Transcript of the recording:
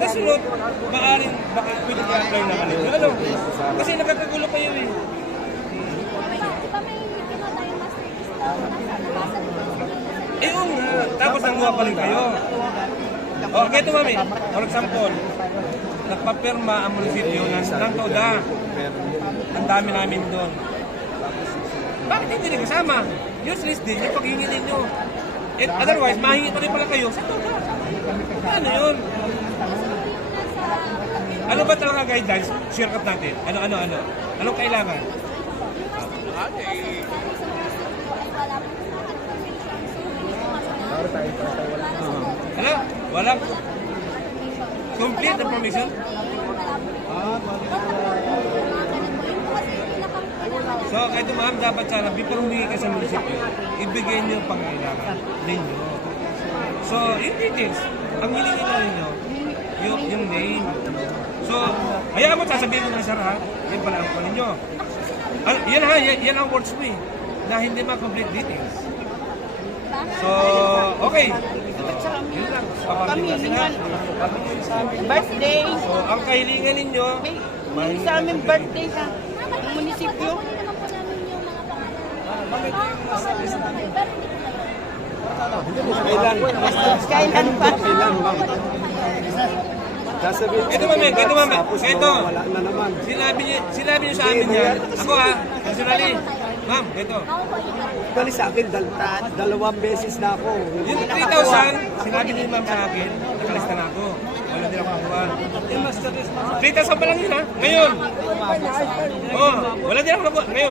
Kasunod, maaaring baka pwede ka-apply na kanila. Ano? Kasi nakakagulo kayo eh. Eh, oo nga. Tapos nanguha pa rin kayo. O, ganito mami. For example, nagpapirma ang munisipyo ng TODA. Ang dami namin doon. Bakit hindi rin kasama? Useless din yung paghingi ninyo. And otherwise, mahingi pa rin pala kayo sa TODA. Ano yun? Ano ba talaga guidelines? Share cut natin. Ano? Anong kailangan? Ano? Walang complete information? So, kahit ma'am, dapat sana, before humingi ka sa munisipyo, ibigay niyo yung pangailangan ninyo. So, yung details, ang hilingi na ninyo, yung name. So, hayaan mo, sasabihin mo na sir ha, yan pala ang ninyo. Yan ang words mo eh, na hindi ma-complete details. So, okay. Yun lang. Kami, birthday. So, ang kahilingan ninyo, May sa aming birthday sa munisipyo. Kailan pa? Ito mami. Sinabi niyo sa amin yan. Ako ha, personally. Ma'am, ito. Bali sa akin, dalawang beses na ako. Yung 3,000, sinabi ni ma'am sa akin, nakalista na ako. Wala din ako nakuha. 3,000 pa lang yun ha. Ngayon. Oh, wala din ako nakuha. Ngayon.